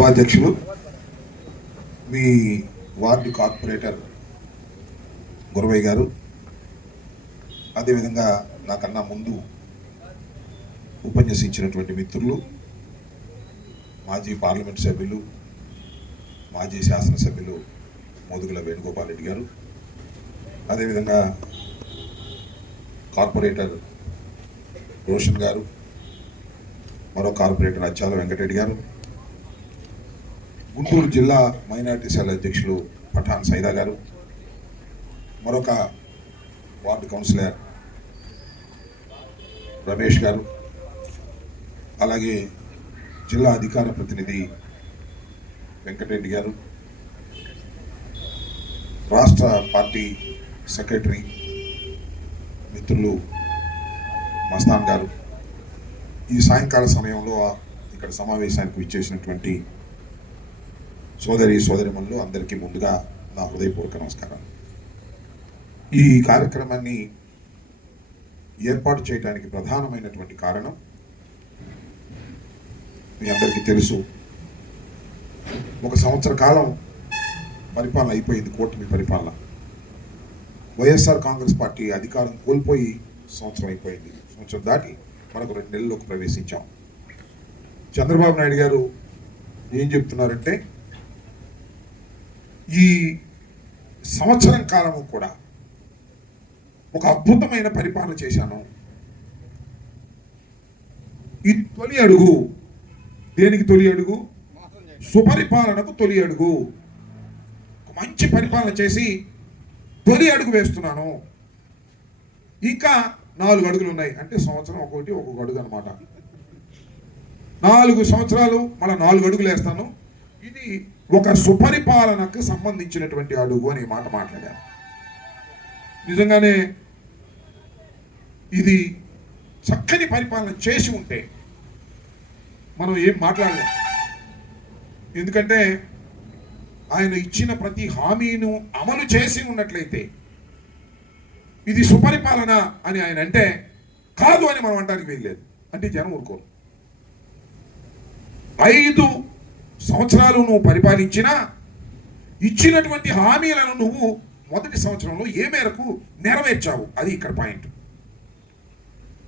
సభాధ్యక్షులు, మీ ward corporator Guravayya గారు, అదేవిధంగా నాకన్నా ముందు ఉపన్యసించినటువంటి మిత్రులు, మాజీ పార్లమెంట్ సభ్యులు, మాజీ శాసనసభ్యులు మోదుగుల వేణుగోపాల్ రెడ్డి గారు, అదేవిధంగా కార్పొరేటర్ రోషన్ గారు, మరో కార్పొరేటర్ అచ్చాల వెంకటరెడ్డి గారు, గుంటూరు జిల్లా మైనార్టీ సెల్ అధ్యక్షులు పఠాన్ సైదా గారు, మరొక వార్డు కౌన్సిలర్ రమేష్ గారు, అలాగే జిల్లా అధికార ప్రతినిధి వెంకటరెడ్డి గారు, రాష్ట్ర పార్టీ సెక్రటరీ మిత్రులు మస్తాన్ గారు, ఈ సాయంకాల సమయంలో ఇక్కడ సమావేశానికి విచ్చేసినటువంటి సోదరిమణులు అందరికీ ముందుగా నా హృదయపూర్వక నమస్కారాలు. ఈ కార్యక్రమాన్ని ఏర్పాటు చేయడానికి ప్రధానమైనటువంటి కారణం మీ అందరికీ తెలుసు. 1 సంవత్సర కాలం పరిపాలన అయిపోయింది, కూటమి పరిపాలన. వైఎస్ఆర్ కాంగ్రెస్ పార్టీ అధికారం కోల్పోయి సంవత్సరం అయిపోయింది. సంవత్సరం దాటి మనకు 2 నెలల్లోకి ప్రవేశించాం. చంద్రబాబు నాయుడు గారు ఏం చెప్తున్నారంటే, ఈ సంవత్సరం కాలము కూడా ఒక అద్భుతమైన పరిపాలన చేశాను. ఈ తొలి అడుగు దేనికి తొలి అడుగు? సుపరిపాలనకు తొలి అడుగు. ఒక మంచి పరిపాలన చేసి తొలి అడుగు వేస్తున్నాను. ఇంకా 4 అడుగులు ఉన్నాయి. అంటే సంవత్సరం ఒక్కొక్క అడుగు అనమాట. 4 సంవత్సరాలు మళ్ళీ 4 అడుగులు వేస్తాను. ఇది ఒక సుపరిపాలనకు సంబంధించినటువంటి అడుగు అనే మాట మాట్లాడారు. నిజంగానే ఇది చక్కని పరిపాలన చేసి ఉంటే మనం ఏం మాట్లాడలేం. ఎందుకంటే ఆయన ఇచ్చిన ప్రతి హామీను అమలు చేసి ఉన్నట్లయితే ఇది సుపరిపాలన అని ఆయన అంటే కాదు అని మనం అనడానికి వీల్లేదు. అంటే జనం ఊరుకోరు. 5 సంవత్సరాలు నువ్వు పరిపాలించినా ఇచ్చినటువంటి హామీలను నువ్వు మొదటి సంవత్సరంలో ఏ మేరకు నెరవేర్చావు, అది ఇక్కడ పాయింట్.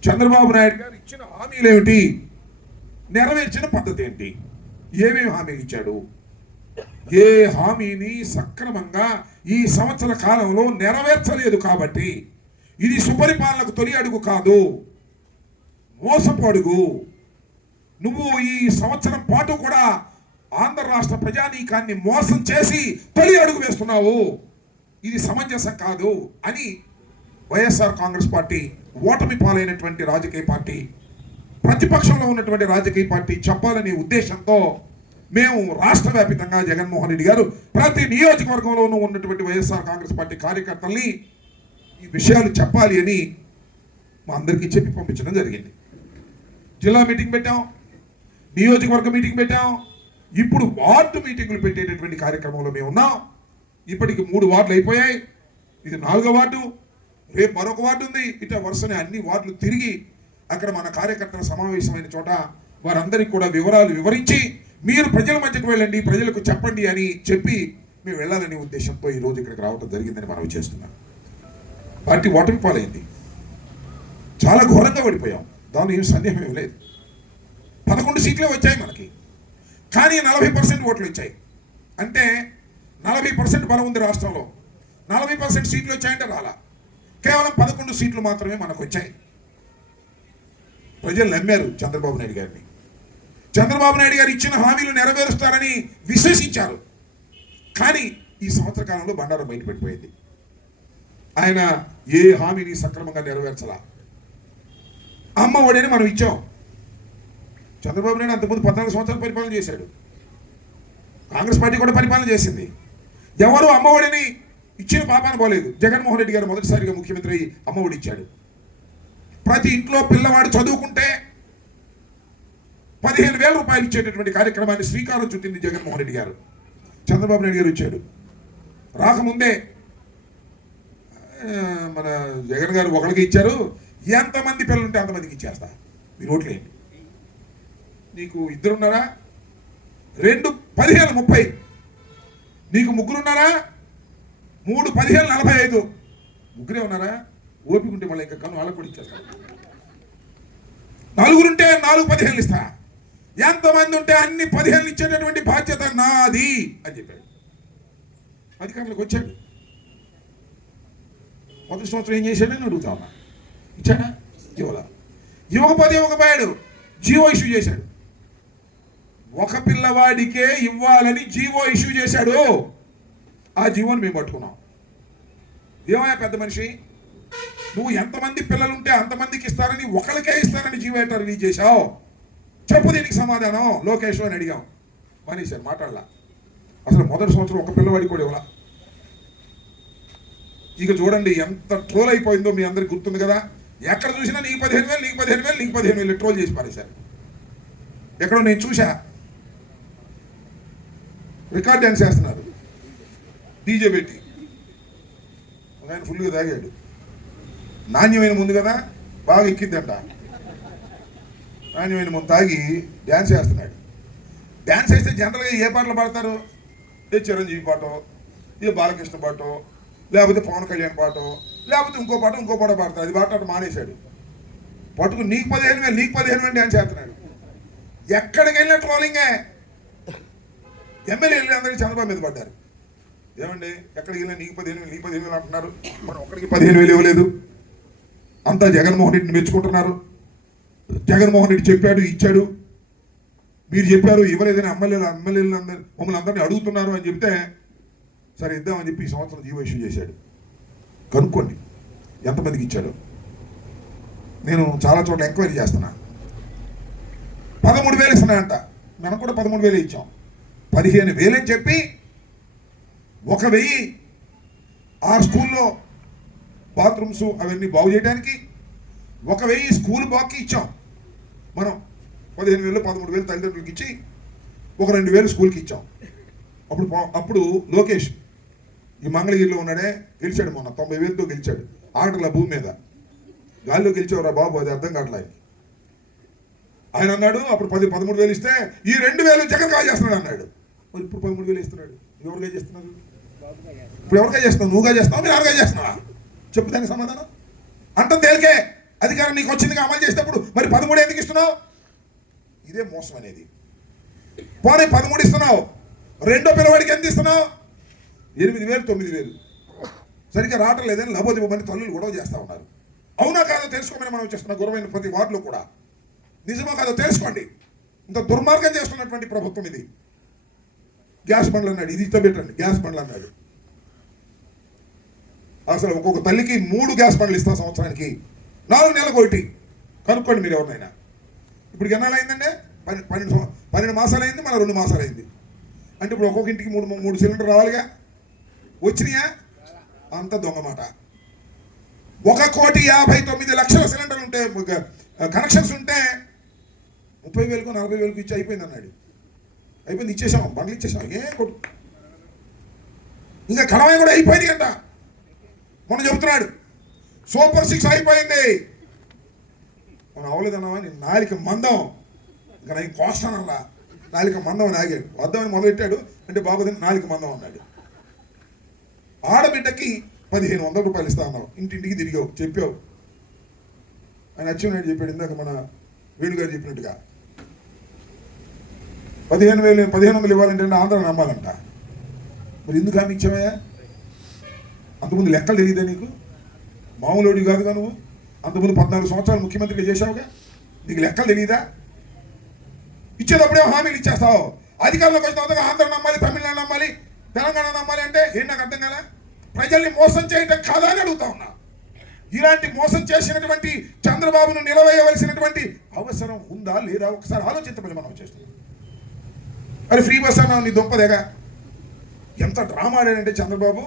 చంద్రబాబు నాయుడు గారు ఇచ్చిన హామీలు ఏమిటి, నెరవేర్చిన పద్ధతి ఏంటి, ఏమేమి హామీలు ఇచ్చాడు? ఏ హామీని సక్రమంగా ఈ సంవత్సర కాలంలో నెరవేర్చలేదు. కాబట్టి ఇది సుపరిపాలనకు తొలి అడుగు కాదు, మోసపు అడుగు. నువ్వు ఈ సంవత్సరం పాటు కూడా ఆంధ్ర రాష్ట్ర ప్రజానీకాన్ని మోసం చేసి తొలి అడుగు వేస్తున్నావు. ఇది సమంజసం కాదు అని వైఎస్ఆర్ కాంగ్రెస్ పార్టీ, ఓటమి పాలైనటువంటి రాజకీయ పార్టీ, ప్రతిపక్షంలో ఉన్నటువంటి రాజకీయ పార్టీ చెప్పాలనే ఉద్దేశంతో మేము రాష్ట్ర వ్యాప్తంగా జగన్మోహన్ రెడ్డి గారు ప్రతి నియోజకవర్గంలోనూ ఉన్నటువంటి వైఎస్ఆర్ కాంగ్రెస్ పార్టీ కార్యకర్తల్ని ఈ విషయాలు చెప్పాలి అని మా అందరికీ చెప్పి పంపించడం జరిగింది. జిల్లా మీటింగ్ పెట్టాం, నియోజకవర్గ మీటింగ్ పెట్టాం, ఇప్పుడు వార్డు మీటింగులు పెట్టేటటువంటి కార్యక్రమంలో మేము ఉన్నాం. ఇప్పటికి 3 వార్డులు అయిపోయాయి. ఇది 4వ వార్డు, రేపు మరొక వార్డు ఉంది. ఇట్లా వరుసనే అన్ని వార్డులు తిరిగి అక్కడ మన కార్యకర్తల సమావేశమైన చోట వారందరికీ కూడా వివరాలు వివరించి మీరు ప్రజల మధ్యకు వెళ్ళండి, ప్రజలకు చెప్పండి అని చెప్పి మేము వెళ్ళాలనే ఉద్దేశంతో ఈరోజు ఇక్కడికి రావడం జరిగిందని మనం చేస్తున్నాం. పార్టీ ఓటమి పాలైంది, చాలా ఘోరంగా పడిపోయాం, దానిలో ఏం సందేహం ఏం లేదు. 11 సీట్లే వచ్చాయి మనకి, కానీ 40% ఓట్లు వచ్చాయి. అంటే 40% బలం ఉంది రాష్ట్రంలో. 40% సీట్లు వచ్చాయంటే రాలా, కేవలం 11 సీట్లు మాత్రమే మనకు వచ్చాయి. ప్రజలు నమ్మారు చంద్రబాబు నాయుడు గారిని. చంద్రబాబు నాయుడు గారు ఇచ్చిన హామీలు నెరవేరుస్తారని విశ్వసించారు. కానీ ఈ సంవత్సర కాలంలో బండారం బయటపడిపోయింది. ఆయన ఏ హామీని సక్రమంగా నెరవేర్చలా. అమ్మ ఒడిని మనం ఇచ్చాం. చంద్రబాబు నాయుడు అంతకుముందు 14 సంవత్సరాలు పరిపాలన చేశాడు. కాంగ్రెస్ పార్టీ కూడా పరిపాలన చేసింది. ఎవరు అమ్మఒడిని ఇచ్చిన పాపాన పోలేదు. జగన్మోహన్ రెడ్డి గారు మొదటిసారిగా ముఖ్యమంత్రి అయ్యి అమ్మఒడి ఇచ్చాడు. ప్రతి ఇంట్లో పిల్లవాడు చదువుకుంటే 15,000 రూపాయలు ఇచ్చేటటువంటి కార్యక్రమాన్ని శ్రీకారం చుట్టింది జగన్మోహన్ రెడ్డి గారు. చంద్రబాబు నాయుడు గారు ఇచ్చాడు. రాకముందే మన జగన్ గారు ఒకరికి ఇచ్చారు, ఎంతమంది పిల్లలు ఉంటే అంతమందికి ఇచ్చేస్తా, మీరు ఓట్లేయండి. నీకు 2 ఉన్నారా, 2 15 30. నీకు ముగ్గురున్నారా? 3 15 45. ముగ్గురే ఉన్నారా? ఓపిక ఉంటే మళ్ళీ ఇంకా కను వాళ్ళకు కూడా ఇచ్చేస్తాను. 4 ఉంటే 4 15 ఇస్తా. ఎంతమంది ఉంటే అన్ని 15 ఇచ్చేటటువంటి బాధ్యత నాది అని చెప్పాడు. అధికారులకు వచ్చాడు. మొదటి సంవత్సరం ఏం చేశాడని అడుగుతా ఉన్నా. ఇచ్చాడా? ఇవ్వలా. ఇవ్వకపోయాడు. జీవో ఇష్యూ చేశాడు. ఒక పిల్లవాడికే ఇవ్వాలని జీవో ఇష్యూ చేశాడు. ఆ జీవోని మేము పట్టుకున్నాం. ఏమయ్యా పెద్ద మనిషి, నువ్వు ఎంతమంది పిల్లలుంటే అంతమందికి ఇస్తారని, ఒకరికే ఇస్తారని జీవో ఎట్లా రిలీజ్ చేశావు? చెప్పు దీనికి సమాధానం లోకేష్ అని అడిగాం. మానేశారు, మాట్లాడలా. అసలు మొదటి సంవత్సరం ఒక పిల్లవాడికి కూడా ఇవ్వలా. ఇక చూడండి ఎంత ట్రోల్ అయిపోయిందో మీ అందరికి గుర్తుంది కదా. ఎక్కడ చూసినా నీకు 15,000, నీకు 15,000, నీకు 15,000 ట్రోల్ చేసి పారేశారు. ఎక్కడో నేను చూసా, రికార్డ్ డ్యాన్స్ చేస్తున్నారు డీజే పెట్టి. ఆయన ఫుల్గా తాగాడు. నాణ్యమైన ముందు కదా, బాగా ఎక్కిద్దంట. నాణ్యమైన ముందు తాగి డ్యాన్స్ చేస్తున్నాడు. డ్యాన్స్ చేస్తే జనరల్గా ఏ పాటలు పాడతారు? ఏ చిరంజీవి పాటో, ఏ బాలకృష్ణ పాటో, లేకపోతే పవన్ కళ్యాణ్ పాటో, లేకపోతే ఇంకో పాట పాడతారు. అది పాట మానేశాడు. పట్టుకుని నీకు 15,000, నీకు 15,000 డ్యాన్స్ చేస్తున్నాడు. ఎక్కడికి వెళ్ళిన ట్రోలింగే. ఎమ్మెల్యేలు అందరికీ చంద్రబాబు మీద పడ్డారు. ఏమండి ఎక్కడికి వెళ్ళినా నీకు 15,000, నీకు 15,000 అంటున్నారు. మనం ఒక్కడికి 15,000 ఇవ్వలేదు. అంతా జగన్మోహన్ రెడ్డిని మెచ్చుకుంటున్నారు. జగన్మోహన్ రెడ్డి చెప్పాడు, ఇచ్చాడు. మీరు చెప్పారు ఇవ్వలేదని ఎమ్మెల్యేలు మమ్మల్ని అందరినీ అడుగుతున్నారు అని చెప్తే సరే ఇద్దామని చెప్పి ఈ సంవత్సరం జీవో ఇష్యూ చేశాడు. కనుక్కోండి ఎంతమందికి ఇచ్చాడు. నేను చాలా చోట్ల ఎంక్వైరీ చేస్తున్నా. 13,000 ఇస్తున్నాయంట. మనం కూడా 13,000 ఇచ్చాం. 15,000 అని చెప్పి 1,000 ఆ స్కూల్లో బాత్రూమ్స్ అవన్నీ బాగు చేయడానికి 1,000 స్కూల్ బాక్కి ఇచ్చాం. మనం 15,000 13,000 తల్లిదండ్రులకి ఇచ్చి ఒక 2,000 స్కూల్కి ఇచ్చాం. అప్పుడు లోకేష్ ఈ మంగళగిరిలో ఉన్నాడే, గెలిచాడు. మొన్న 90,000తో గెలిచాడు. ఆటల భూమి మీద గాల్లో గెలిచేవరా బాబు, అది అర్థం కావట్లే. ఆయన అన్నాడు అప్పుడు 13,000 ఇస్తే ఈ 2,000 జగన్ కాల్ చేస్తున్నాడు అన్నాడు. మరి ఇప్పుడు 13,000 ఇస్తున్నాడు. ఎవరిగా చేస్తున్నారు? ఇప్పుడు ఎవరిగా చేస్తున్నావు? నువ్వుగా చేస్తున్నావు, మీరు ఎవరిగా చేస్తున్నావా? చెప్పు దానికి సమాధానం. అంతం తేలికే. అధికారం నీకు వచ్చిందిగా అమలు చేసేటప్పుడు మరి 13 ఎందుకు ఇస్తున్నావు? ఇదే మోసం అనేది. పోనీ 13 ఇస్తున్నావు, రెండో పిల్లవాడికి ఎంత ఇస్తున్నావు? 8,000 9,000 సరిగ్గా రావటం లేదని లబోదివ్వమని తల్లులు గొడవ చేస్తూ ఉన్నారు. అవునా కాదో తెలుసుకోమని మనం చేస్తున్న గురమైన ప్రతి వార్డులో కూడా నిజమో కాదో తెలుసుకోండి. ఇంత దుర్మార్గం చేస్తున్నటువంటి ప్రభుత్వం ఇది. గ్యాస్ బండ్లు అన్నాడు, ఇది ఇష్టం పెట్టండి గ్యాస్ బండ్లు అన్నాడు. అసలు ఒక్కొక్క తల్లికి 3 గ్యాస్ బండ్లు ఇస్తాం సంవత్సరానికి, 4 నెలలకు ఒకటి. కనుక్కోండి మీరు ఎవరినైనా. ఇప్పుడు ఎన్నాళ్ళు అయిందండి? 12 మాసాలు అయింది, మళ్ళీ 2 మాసాలు అయింది. అంటే ఇప్పుడు ఒక్కొక్క ఇంటికి 3 సిలిండర్ రావాలిగా. వచ్చినాయా? అంత దొంగమాట. 1,59,00,000 సిలిండర్లు ఉంటే కనెక్షన్స్ ఉంటే 30,000 40,000 ఇచ్చి అయిపోయింది అన్నాడు. అయిపోయింది, ఇచ్చేసాం, బండ్లు ఇచ్చేసాం. కొట్టు ఇంకా కడవై కూడా అయిపోయింది అంట. మొన్న చెబుతున్నాడు సూపర్ 6 అయిపోయింది. మనం అవ్వలేదన్నావా? నేను నాలిక మందం, ఇంకా నేను కోస్తానల్లా. నాలిక మందం అని ఆగాడు. వద్దామని మొదలెట్టాడు అంటే బాగోదని నాలిక మందం అన్నాడు. ఆడబిడ్డకి 1,500 రూపాయలు ఇస్తా అన్నావు, ఇంటింటికి తిరిగావు, చెప్పావు. ఆయన అచ్చెన్నాయుడు చెప్పాడు ఇందాక మన వేణుగారు చెప్పినట్టుగా 15,000 ఇవ్వాలంటే ఆంధ్ర నమ్మాలంట. మరి ఎందుకు హామీ ఇచ్చావయ్యా? అంతకుముందు లెక్కలు తెలియదా నీకు? మామూలుడి కాదుగా నువ్వు. అంతకుముందు 14 సంవత్సరాలు ముఖ్యమంత్రిగా చేశావుగా, నీకు లెక్కలు తెలియదా? ఇచ్చేటప్పుడే హామీలు ఇచ్చేస్తావు. అధికారంలోకి వచ్చిన తర్వాత ఆంధ్ర నమ్మాలి, తమిళనాడు నమ్మాలి, తెలంగాణ నమ్మాలి అంటే ఏంటి నాకు అర్థం కదా. ప్రజల్ని మోసం చేయటం కాదా అని అడుగుతా ఉన్నా. ఇలాంటి మోసం చేసినటువంటి చంద్రబాబును నిలవేయవలసినటువంటి అవసరం ఉందా లేదా ఒకసారి ఆలోచించమని మనం చేస్తున్నాం. మరి ఫ్రీ బస్ అన్నా నీ దుంపదేగా. ఎంత డ్రామా ఆడాడంటే చంద్రబాబు.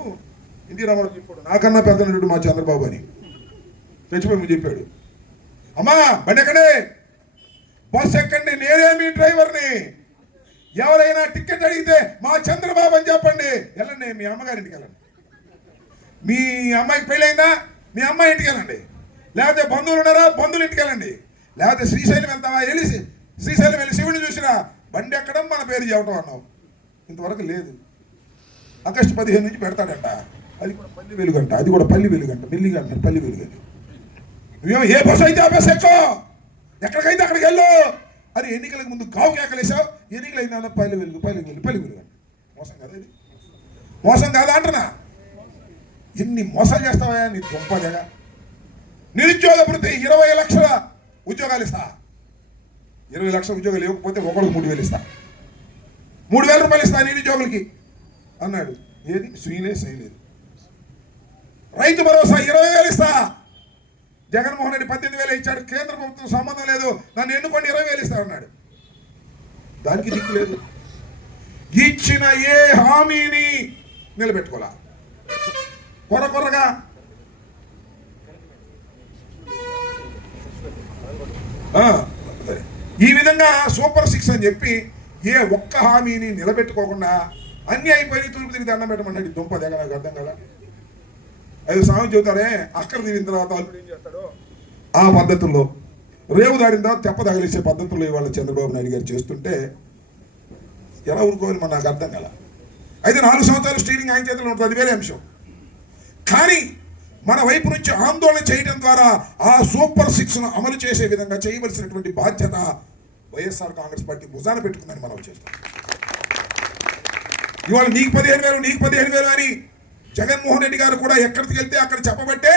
ఎన్టీ రామారావు చెప్పాడు నాకన్నా పెద్ద నటుడు మా చంద్రబాబు అని. చచ్చిపోయి చెప్పాడు, అమ్మా బండి ఎక్కడే, బస్ ఎక్కండి, నేనే మీ డ్రైవర్ని. ఎవరైనా టికెట్ అడిగితే మా చంద్రబాబు అని చెప్పండి. వెళ్ళండి మీ అమ్మగారింటికి వెళ్ళండి. మీ అమ్మాయికి పెళ్ళైందా, మీ అమ్మాయి ఇంటికి వెళ్ళండి. లేకపోతే బంధువులు ఉన్నారా, బంధువులు ఇంటికి వెళ్ళండి. లేకపోతే శ్రీశైలం వెళ్తావా, వెళ్ళి శ్రీశైలం వెళ్ళి శివుడిని చూసిరా, బండి ఎక్కడం మన పేరు చెప్పడం అన్నావు, ఇంతవరకు లేదు. ఆగస్టు 15 నుంచి పెడతాడంట, అది కూడా పల్లి వెలుగంట, అది కూడా పల్లి వెలుగంట, మెల్లిగా అంటారు పల్లి వెలుగని. నువ్వేమో ఏ బస్సు అయితే ఆ బస్సు ఎక్కువ, ఎక్కడికైతే అక్కడికి వెళ్ళు అని ఎన్నికలకు ముందు గావు కేకలేసావు, ఎన్నికలు అయినా పల్లి వెలుగు పల్లి వెలుగు పల్లి వెలుగు అంట. మోసం కదా ఇది, మోసం కాదా అంటున్నా. ఎన్ని మోసాలు చేస్తావా నీ దుంపదగా. నిరుద్యోగ భృతి 20 లక్షల ఉద్యోగాలు ఇస్తా, 20 లక్షల ఉద్యోగాలు ఇవ్వకపోతే ఒకళ్ళకి 3,000 ఇస్తా, 3,000 రూపాయలు ఇస్తా నిరుద్యోగులకి అన్నాడు. ఏది చేయలేదు. రైతు భరోసా 20,000 ఇస్తా, జగన్మోహన్ రెడ్డి 18,000 ఇచ్చాడు. కేంద్ర ప్రభుత్వం సంబంధం లేదు, నన్ను ఎన్నుకోండి 20,000 ఇస్తా అన్నాడు. దానికి దిక్కు లేదు. ఇచ్చిన ఏ హామీని నిలబెట్టుకోలే. కొరగా ఈ విధంగా సూపర్ 6 అని చెప్పి ఏ ఒక్క హామీని నిలబెట్టుకోకుండా అన్ని అయిపోయి తూర్పు తిరిగి దండం పెట్టమన్నాడు. దుంప దగ్గర నాకు అర్థం కదా. అది స్వామి చెబుతారే, అక్కడ తిరిగిన తర్వాత ఏం చేస్తాడో ఆ పద్ధతుల్లో, రేవు దాడిన తర్వాత తెప్ప తగిలిసే పద్ధతుల్లో ఇవాళ చంద్రబాబు నాయుడు గారు చేస్తుంటే ఎలా ఊరుకోవాలి మన నాకు అర్థం కదా. అయితే 4 సంవత్సరాలు స్టీరింగ్ ఆయన చేతిలో ఉంటుంది, అది వేరే అంశం. కానీ మన వైపు నుంచి ఆందోళన చేయడం ద్వారా ఆ సూపర్ 6ను అమలు చేసే విధంగా చేయవలసినటువంటి బాధ్యత వైఎస్ఆర్ కాంగ్రెస్ పార్టీ భుజాన పెట్టుకుందని మనం చేస్తాం. ఇవాళ నీకు 15,000 అని జగన్మోహన్ రెడ్డి గారు కూడా ఎక్కడికి వెళ్తే అక్కడ చెప్పబట్టే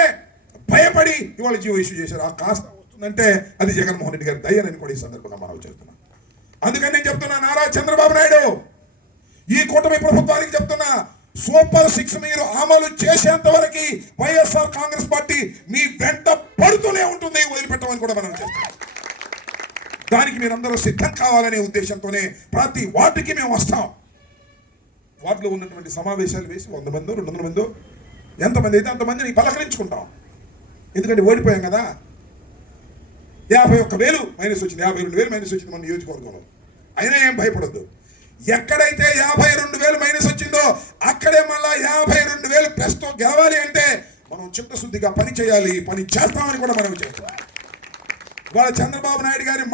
భయపడి ఇవాళ జీవో ఇష్యూ చేశారు. ఆ కాస్త వస్తుందంటే అది జగన్మోహన్ రెడ్డి గారి దయ్యని కూడా ఈ సందర్భంగా మనం చేస్తున్నాం. అందుకని నేను చెప్తున్నా, నారా చంద్రబాబు నాయుడు, ఈ కూటమి ప్రభుత్వానికి చెప్తున్నా, సూపర్ 6 మీరు అమలు చేసేంత వరకు వైఎస్ఆర్ కాంగ్రెస్ పార్టీ మీ వెంట పడుతూనే ఉంటుంది, వదిలిపెట్టమని కూడా మనం చేస్తున్నాం. దానికి మీరందరూ సిద్ధం కావాలనే ఉద్దేశంతోనే ప్రతి వార్డుకి మేము వస్తాం. వార్డులో ఉన్నటువంటి సమావేశాలు వేసి 100 మందో 200 మందో ఎంతమంది అయితే అంతమందిని పలకరించుకుంటాం. ఎందుకంటే ఓడిపోయాం కదా. 51,000 మైనస్ వచ్చింది, 52,000 మైనస్ వచ్చింది మన నియోజకవర్గంలో. అయినా ఏం భయపడద్దు. ఎక్కడైతే 52,000 మైనస్ వచ్చిందో అక్కడే మళ్ళా 52,000 ప్లస్తో గెలవాలి అంటే మనం చిత్తశుద్ధిగా పని చేయాలి, పని చేస్తామని కూడా మనం చేస్తాం. వాళ్ళ చంద్రబాబు నాయుడు గారి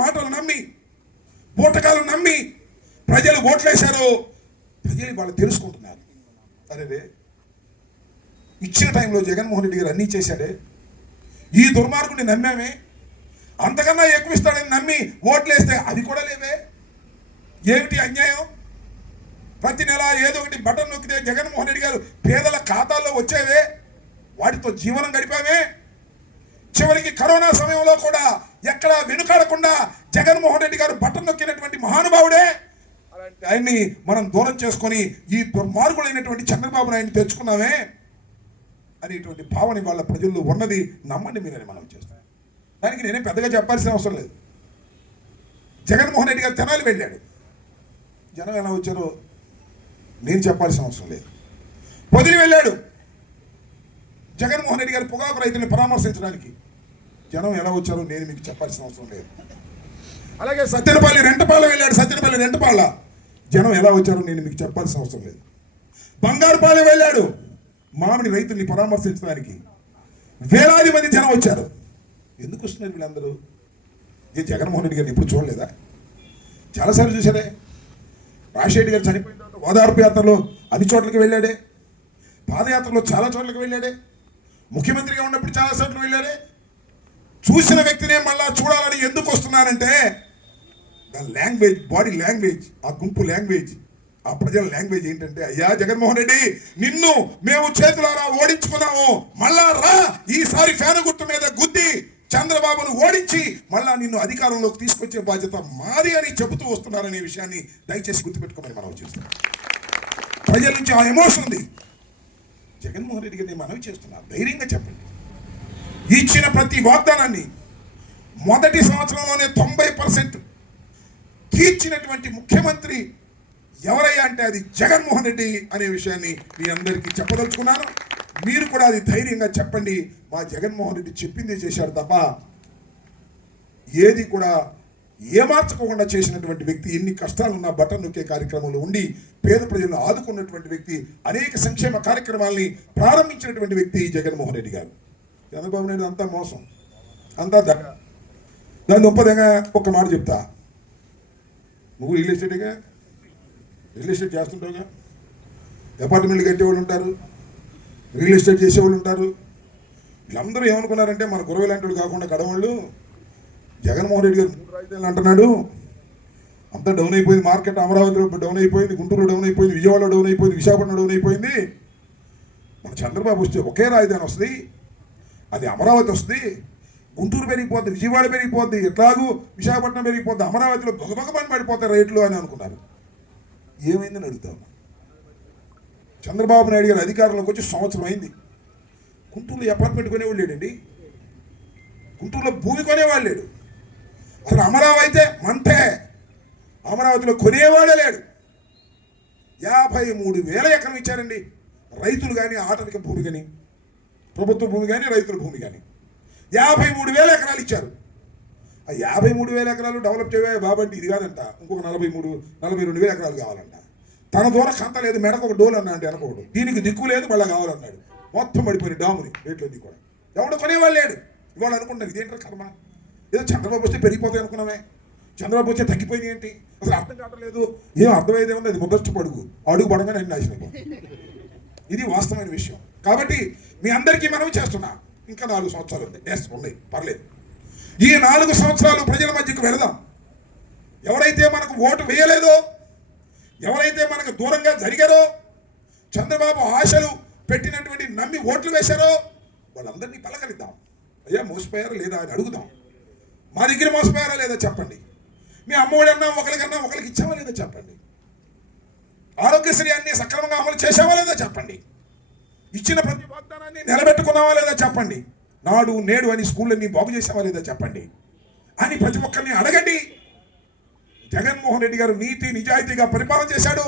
మాటలు నమ్మి, బూటకాలు నమ్మి ప్రజలు ఓట్లేశారు. ప్రజలు వాళ్ళు తెలుసుకుంటున్నారు, అరే ఇచ్చిన టైంలో జగన్మోహన్ రెడ్డి గారు అన్నీ చేశాడే, ఈ దుర్మార్గుని నమ్మామే, అంతకన్నా ఎక్కువ ఇస్తాడని నమ్మి ఓట్లేస్తే అది కూడా లేవే. ఏమిటి అన్యాయం? ప్రతి నెల ఏదో ఒకటి బటన్ నొక్కితే జగన్మోహన్ రెడ్డి గారు పేదల ఖాతాల్లో వచ్చేవే, వాటితో జీవనం గడిపామే. చివరికి కరోనా సమయంలో కూడా ఎక్కడ వెనుకాడకుండా జగన్మోహన్ రెడ్డి గారు బటన్ నొక్కినటువంటి మహానుభావుడే. అలాంటి ఆయన్ని మనం దూరం చేసుకొని ఈ దుర్మార్గులైనటువంటి చంద్రబాబు నాయుడిని తెచ్చుకున్నామే అనేటువంటి భావన వాళ్ళ ప్రజల్లో ఉన్నది. నమ్మండి మీరని మనం చేస్తాం. దానికి నేనే పెద్దగా చెప్పాల్సిన అవసరం లేదు. జగన్మోహన్ రెడ్డి గారు తెనాలి వెళ్ళాడు, జనం ఎలా వచ్చారో నేను చెప్పాల్సిన అవసరం లేదు. పొదిలి వెళ్ళాడు, జగన్మోహన్ రెడ్డి గారు పొగాకు రైతులను పరామర్శించడానికి జనం ఎలా వచ్చారో నేను మీకు చెప్పాల్సిన అవసరం లేదు. అలాగే సత్యనపల్లి రెంటపాళ్ళ వెళ్ళాడు, సత్యనపల్లి రెంటపాళ్ళ జనం ఎలా వచ్చారో నేను మీకు చెప్పాల్సిన అవసరం లేదు. బంగారుపాలెం వెళ్ళాడు, మామిడి రైతుల్ని పరామర్శించడానికి వేలాది మంది జనం వచ్చారు. ఎందుకు వస్తున్నారు వీళ్ళందరూ? ఏ జగన్మోహన్ రెడ్డి గారిని ఎప్పుడు చూడలేదా? చాలాసార్లు చూశారే. రాజశేఖర్ గారు చనిపోయిన తర్వాత ఓదార్పు యాత్రలో అన్ని చోట్లకి వెళ్ళాడే, పాదయాత్రలో చాలా చోట్లకి వెళ్ళాడే, ముఖ్యమంత్రిగా ఉన్నప్పుడు చాలా చోట్లకి వెళ్ళాడే. చూసిన వ్యక్తినే మళ్ళా చూడాలని ఎందుకు వస్తున్నారంటే దాని లాంగ్వేజ్, బాడీ లాంగ్వేజ్, ఆ గుంపు లాంగ్వేజ్, ఆ ప్రజల లాంగ్వేజ్ ఏంటంటే, అయ్యా జగన్మోహన్ రెడ్డి నిన్ను మేము చేతులారా ఓడించుకున్నాము, మళ్ళా రా ఈసారి ఫ్యాను గుర్తు మీద గుద్ది చంద్రబాబును ఓడించి మళ్ళా నిన్ను అధికారంలోకి తీసుకొచ్చే బాధ్యత మాది అని చెబుతూ వస్తున్నారనే విషయాన్ని దయచేసి గుర్తుపెట్టుకోమని మనం చేస్తున్నాం. ప్రజల నుంచి ఆ ఎమోషన్ ఉంది. జగన్మోహన్ రెడ్డి గారిని మనవి చేస్తున్నారు, ధైర్యంగా చెప్పండి. ఇచ్చిన ప్రతి వాగ్దానాన్ని మొదటి సంవత్సరంలోనే 90% తీర్చినటువంటి ముఖ్యమంత్రి ఎవరయ్యా అంటే అది జగన్మోహన్ రెడ్డి అనే విషయాన్ని మీ అందరికీ చెప్పదలుచుకున్నాను. మీరు కూడా అది ధైర్యంగా చెప్పండి. మా జగన్మోహన్ రెడ్డి చెప్పిందే చేశాడు తప్ప ఏది కూడా ఏమార్చకుండా చేసినటువంటి వ్యక్తి. ఎన్ని కష్టాలున్నా బటన్ నొక్కే కార్యక్రమంలో ఉండి పేద ప్రజలను ఆదుకున్నటువంటి వ్యక్తి, అనేక సంక్షేమ కార్యక్రమాలని ప్రారంభించినటువంటి వ్యక్తి జగన్మోహన్ రెడ్డి గారు. చంద్రబాబు నాయుడు అంతా మోసం, అంతా దగ్గ. దాని ఒప్పదంగా ఒక మాట చెప్తా. నువ్వు రియల్ ఎస్టేట్గా, రియల్ ఎస్టేట్ చేస్తుంటావుగా. అపార్ట్మెంట్లు కట్టేవాళ్ళు ఉంటారు, రియల్ ఎస్టేట్ చేసేవాళ్ళు ఉంటారు. వీళ్ళందరూ ఏమనుకున్నారంటే మన గురవ లాంటి వాళ్ళు కాకుండా కడవాళ్ళు జగన్మోహన్ రెడ్డి గారు 3 రాజధానులు అంటున్నాడు, అంతా డౌన్ అయిపోయింది, మార్కెట్ అమరావతిలో డౌన్ అయిపోయింది, గుంటూరులో డౌన్ అయిపోయింది, విజయవాడలో డౌన్ అయిపోయింది, విశాఖపట్నం డౌన్ అయిపోయింది. మన చంద్రబాబు వస్తే ఒకే రాజధాని వస్తుంది, అది అమరావతి వస్తుంది, గుంటూరు పెరిగిపోద్ది, విజయవాడ పెరిగిపోద్ది, ఎట్లాగూ విశాఖపట్నం పెరిగిపోద్ది, అమరావతిలో బొగబొగమని పడిపోతాయి రేట్లు అని అనుకున్నారు. ఏమైందని అడుగుతాము. చంద్రబాబు నాయుడు గారు అధికారంలోకి వచ్చి సంవత్సరం అయింది. గుంటూరులో అపార్ట్మెంట్ కొనేవాళ్ళు లేడండి, గుంటూరులో భూమి కొనేవాళ్ళు లేడు. అసలు అమరావతి మంటే, అమరావతిలో కొనేవాడే లేడు. 53,000 ఎకరం ఇచ్చారండి. రైతులు కానీ, ఆటవిక భూమి కానీ, ప్రభుత్వ భూమి కానీ, రైతుల భూమి కానీ 53,000 ఎకరాలు ఇచ్చారు. ఆ 53,000 ఎకరాలు డెవలప్ చేయవే బాబంటే ఇది కాదంట, ఇంకొక 42,000 ఎకరాలు కావాలంట. తన ద్వారా కంత లేదు, మెడకు ఒక డోలు అన్నా అంటే వెనకోడు, దీనికి దిక్కు లేదు, మళ్ళీ కావాలన్నాడు. మొత్తం పడిపోయిన డాముని రేట్లన్నీ కూడా. ఎవడు కొనేవాళ్ళు లేడు. ఇవాళ అనుకుంటారు ఇదేంటారు కర్మ, ఏదో చంద్రబాబు వస్తే పెరిగిపోతాయి అనుకున్నామే, చంద్రబాబు వచ్చే తగ్గిపోయినాయి ఏంటి, అసలు అర్థం కావట్లేదు. ఏం అర్థమైతే ఉంది, అది ముద్దచ్చు అడుగు పడగానే అన్ని నాశనం. ఇది వాస్తవమైన విషయం. కాబట్టి మీ అందరికీ మనం చేస్తున్నా, ఇంకా 4 సంవత్సరాలు ఉంది. ఎస్ ఉన్నాయి, పర్లేదు. ఈ 4 సంవత్సరాలు ప్రజల మధ్యకు వెళదాం. ఎవరైతే మనకు ఓటు వేయలేదో, ఎవరైతే మనకు దూరంగా జరిగారో, చంద్రబాబు ఆశలు పెట్టినటువంటి నమ్మి ఓట్లు వేశారో వాళ్ళందరినీ పలకరిద్దాం. అయ్యా మోసపోయారా లేదా అని అడుగుదాం. మా దగ్గర మోసపోయారా లేదా చెప్పండి. మీ అమ్మఒడి అన్నా ఒకరికి ఇచ్చావా లేదా చెప్పండి. ఆరోగ్యశ్రీ అన్ని సక్రమంగా అమలు చేసావా లేదా చెప్పండి. ఇచ్చిన ప్రతి వాగ్దానాన్ని నిలబెట్టుకున్నావా లేదా చెప్పండి. నాడు నేడు అని స్కూళ్ళన్నీ బాగు చేసావా లేదా చెప్పండి అని ప్రతి ఒక్కరిని అడగండి. జగన్మోహన్ రెడ్డి గారు నీతి నిజాయితీగా పరిపాలన చేశాడు,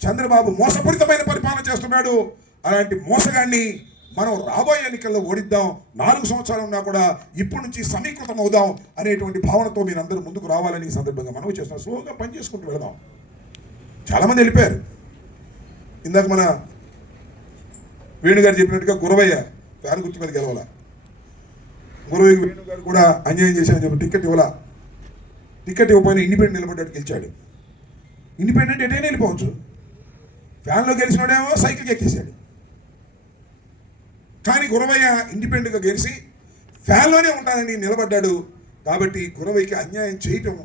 చంద్రబాబు మోసపూరితమైన పరిపాలన చేస్తున్నాడు. అలాంటి మోసగాన్ని మనం రాబోయే ఎన్నికల్లో ఓడిద్దాం. 4 సంవత్సరాలు ఉన్నా కూడా ఇప్పటి నుంచి సమీకృతం అవుదాం అనేటువంటి భావనతో మీరు అందరూ ముందుకు రావాలని ఈ సందర్భంగా మనం చేస్తున్నాం. స్లోగా పని చేసుకుంటూ వెళదాం. చాలామంది వెళ్ళిపోయారు. ఇందాక మన వేణుగారు చెప్పినట్టుగా గురవయ్య ఫ్యాన్ గుర్తు మీద గెలవాల. గురవయ్య వేణుగారు కూడా అన్యాయం చేశారని చెప్పి టికెట్ ఇవ్వకపోయినా ఇండిపెండెంట్ నిలబడ్డాడు, గెలిచాడు. ఇండిపెండెంట్ ఎటైనా వెళ్ళిపోవచ్చు. ఫ్యాన్లో గెలిచినాడేమో సైకిల్కి ఎక్కేసాడు. కానీ గురవయ్య ఇండిపెండెంట్గా గెలిచి ఫ్యాన్లోనే ఉంటానని నిలబడ్డాడు. కాబట్టి గురవయ్యకి అన్యాయం చేయటం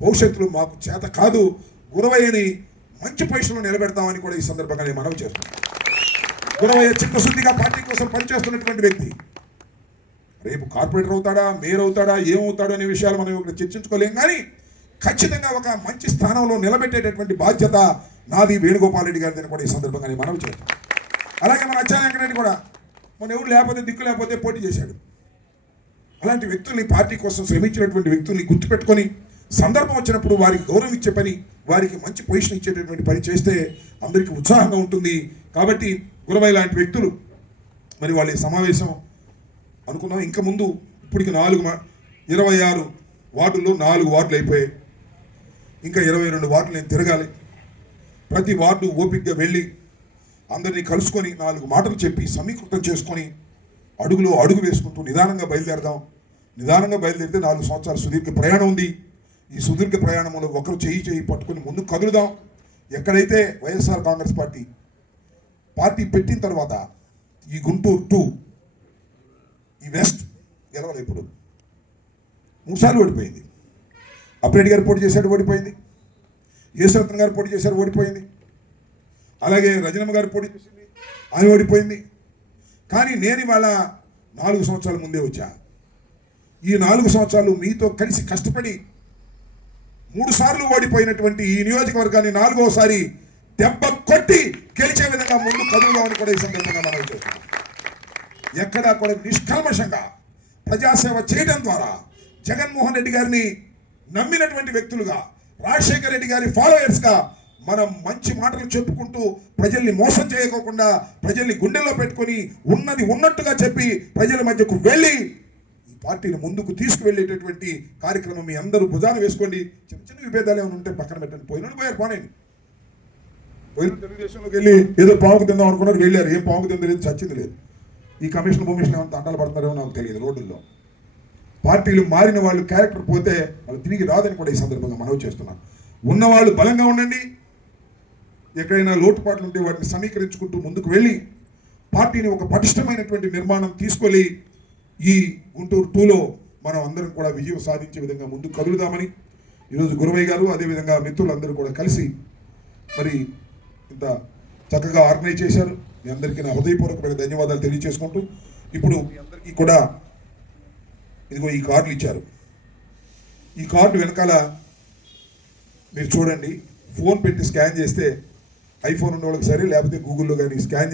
భవిష్యత్తులో మాకు చేత కాదు. గురవయ్యని మంచి పొజిషన్లో నిలబెడతామని కూడా ఈ సందర్భంగా నేను మనవి చేస్తున్నాను. గురవయ్య చిత్తశుద్ధిగా పార్టీ కోసం పనిచేస్తున్నటువంటి వ్యక్తి. రేపు కార్పొరేటర్ అవుతాడా, మేయర్ అవుతాడా, ఏమవుతాడో అనే విషయాలు మనం ఇక్కడ చర్చించుకోలేం. కానీ ఖచ్చితంగా ఒక మంచి స్థానంలో నిలబెట్టేటటువంటి బాధ్యత నాది, వేణుగోపాల్ రెడ్డి గారిని కూడా ఈ సందర్భంగా నేను మనవి చేస్తాను. అలాగే మన అచ్చెన్నాయుడు కూడా మన ఎవరు లేకపోతే దిక్కు లేకపోతే పోటీ చేశాడు. అలాంటి వ్యక్తుల్ని, పార్టీ కోసం శ్రమించినటువంటి వ్యక్తుల్ని గుర్తుపెట్టుకొని సందర్భం వచ్చినప్పుడు వారికి గౌరవం ఇచ్చే పని, వారికి మంచి పొజిషన్ ఇచ్చేటటువంటి పని చేస్తే అందరికీ ఉత్సాహంగా ఉంటుంది. కాబట్టి గురవయ్య లాంటి వ్యక్తులు మరి వాళ్ళ సమావేశం అనుకున్నాం. ఇంకా ముందు ఇప్పటికి 26 వార్డుల్లో 4 వార్డులు అయిపోయాయి. ఇంకా 22 వార్డులు నేను తిరగాలి. ప్రతి వార్డు ఓపికగా వెళ్ళి అందరినీ కలుసుకొని 4 మాటలు చెప్పి సమీకృతం చేసుకొని అడుగులో అడుగు వేసుకుంటూ నిదానంగా బయలుదేరదాం. నిదానంగా బయలుదేరితే 4 సంవత్సరాల సుదీర్ఘ ప్రయాణం ఉంది. ఈ సుదీర్ఘ ప్రయాణంలో ఒకరు చేయి పట్టుకొని ముందుకు కదులుదాం. ఎక్కడైతే వైఎస్ఆర్ కాంగ్రెస్ పార్టీ పెట్టిన తర్వాత ఈ గుంటూరు 2 ఈ వెస్ట్ గెలవాలి. ఇప్పుడు 3 సార్లు ఓడిపోయింది. అప్పిరెడ్డి గారు పోటీ చేశాడు, ఓడిపోయింది. యేసరత్న గారు పోటీ చేశారు, ఓడిపోయింది. అలాగే రజనమ్మ గారు పోటీ చేసింది, ఆమె ఓడిపోయింది. కానీ నేను ఇవాళ 4 సంవత్సరాల ముందే వచ్చా. ఈ 4 సంవత్సరాలు మీతో కలిసి కష్టపడి 3 సార్లు ఓడిపోయినటువంటి ఈ నియోజకవర్గాన్ని 4వసారి దెబ్బ కొట్టి గెలిచే విధంగా ముందు కదులుదామని కూడా ఈ సందర్భంగా మనం చేస్తున్నాం. ఎక్కడా కూడా నిష్కల్మషంగా ప్రజాసేవ చేయడం ద్వారా జగన్మోహన్ రెడ్డి గారిని నమ్మినటువంటి వ్యక్తులుగా, రాజశేఖర రెడ్డి గారి ఫాలోయర్స్గా మనం మంచి మాటలు చెప్పుకుంటూ ప్రజల్ని మోసం చేయకోకుండా ప్రజల్ని గుండెల్లో పెట్టుకొని ఉన్నది ఉన్నట్టుగా చెప్పి ప్రజల మధ్యకు వెళ్ళి ఈ పార్టీని ముందుకు తీసుకువెళ్ళేటటువంటి కార్యక్రమం మీ అందరూ భుజాన వేసుకోండి. చిన్న చిన్న విభేదాలు ఏమైనా ఉంటే పక్కన పెట్టండి. పోయారు పోనేయండి. పోయిన తెలుగుదేశంలోకి వెళ్ళి ఏదో పావుకు తిందాం అనుకున్నారు, వెళ్ళారు. ఏం పావుకు తిందో లేదు, చచ్చింది లేదు. ఈ కమిషన్ ఏమైనా తంటాలు పడతారేమో నాకు తెలియదు. రోడ్డుల్లో పార్టీలు మారిన వాళ్ళు క్యారెక్టర్ పోతే వాళ్ళు తిరిగి రాదని కూడా ఈ సందర్భంగా మనవి చేస్తున్నాను. ఉన్నవాళ్ళు బలంగా ఉండండి, ఎక్కడైనా లోటుపాట్లు ఉంటే వాటిని సమీకరించుకుంటూ ముందుకు వెళ్ళి పార్టీని ఒక పటిష్టమైనటువంటి నిర్మాణం తీసుకొని ఈ గుంటూరు 2లో మనం అందరం కూడా విజయం సాధించే విధంగా ముందుకు కదులుదామని ఈరోజు గురవయ్య గారు అదేవిధంగా మిత్రులందరూ కూడా కలిసి మరి ఇంత చక్కగా ఆర్గనైజ్ చేశారు. మీ అందరికీ నా హృదయపూర్వకమైన ధన్యవాదాలు తెలియజేసుకుంటూ ఇప్పుడు మీ అందరికీ కూడా ఇదిగో ఈ కార్డులు ఇచ్చారు. ఈ కార్డు వెనకాల మీరు చూడండి, ఫోన్ పెట్టి స్కాన్ చేస్తే ఐఫోన్ ఉన్న వాళ్ళకి సరే, లేకపోతే గూగుల్లో కానీ స్కాన్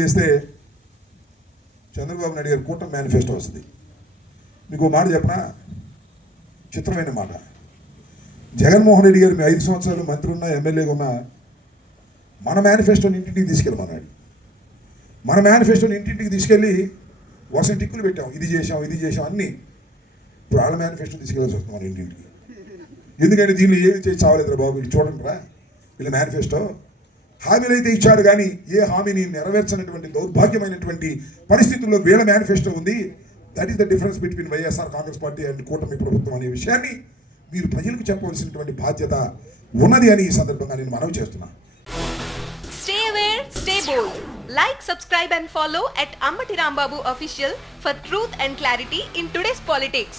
చేస్తే చంద్రబాబు నాయుడు గారి కూటమి మేనిఫెస్టో వస్తుంది. మీకు ఒక మాట చెప్పనా, చిత్రమైన మాట. జగన్మోహన్ రెడ్డి గారు మీ 5 సంవత్సరాలు మంత్రి ఉన్నా ఎమ్మెల్యేగా ఉన్నా మన మేనిఫెస్టోని ఇంటింటికి తీసుకెళ్ళమన్నాడు. మన మేనిఫెస్టోని ఇంటింటికి తీసుకెళ్ళి వర్షం టిక్కులు పెట్టాం, ఇది చేసాం అన్నీ. ఇప్పుడు వాళ్ళ మేనిఫెస్టో తీసుకెళ్ళాల్సి వస్తుంది మన ఇంటింటికి. ఎందుకంటే దీనిలో ఏమి చేసి చావలేదురా బాబు, ఇది చూడండి రా వీళ్ళ మేనిఫెస్టో. హామీలు అయితే ఇచ్చారు కానీ ఏ హామీని నెరవేర్చినటువంటి దౌర్భాగ్యమైనటువంటి పరిస్థితుల్లో వీళ్ళ మేనిఫెస్టో ఉంది. That is the difference between YSR Congress party and కూటమి ప్రభుత్వం అనే విషయాన్ని మీరు ప్రజలకు చెప్పవలసినటువంటి బాధ్యత ఉన్నది అని ఈ సందర్భంగా నేను మనవి చేస్తున్నాను. Stay aware, stay bold. Like, subscribe and follow at Ammati Rambabu Official for truth and clarity in today's politics.